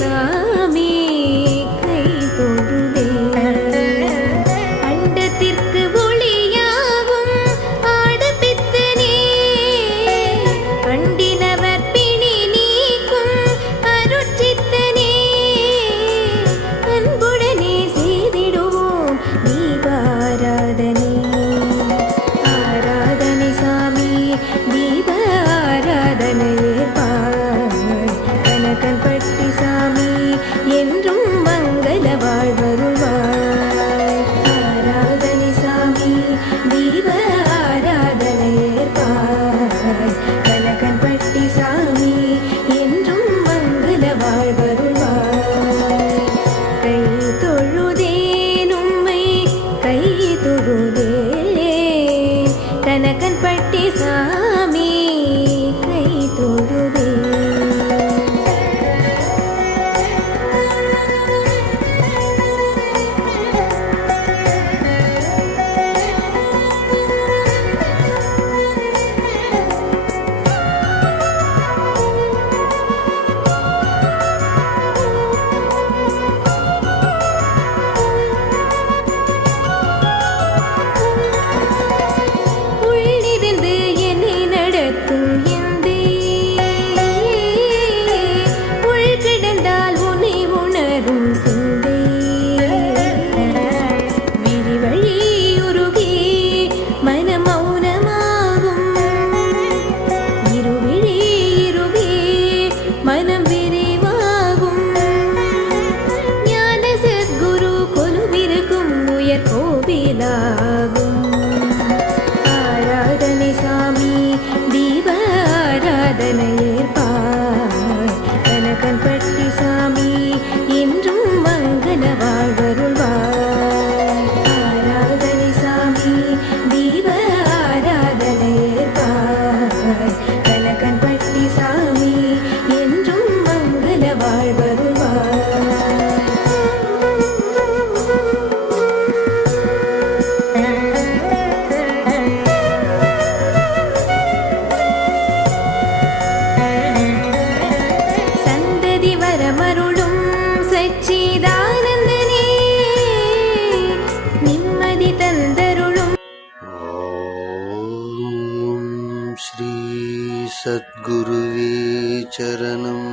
色迷 கனகன்பட்டி சாமி கை தொழுதே. श्रीसद्गुरुवे चरणम्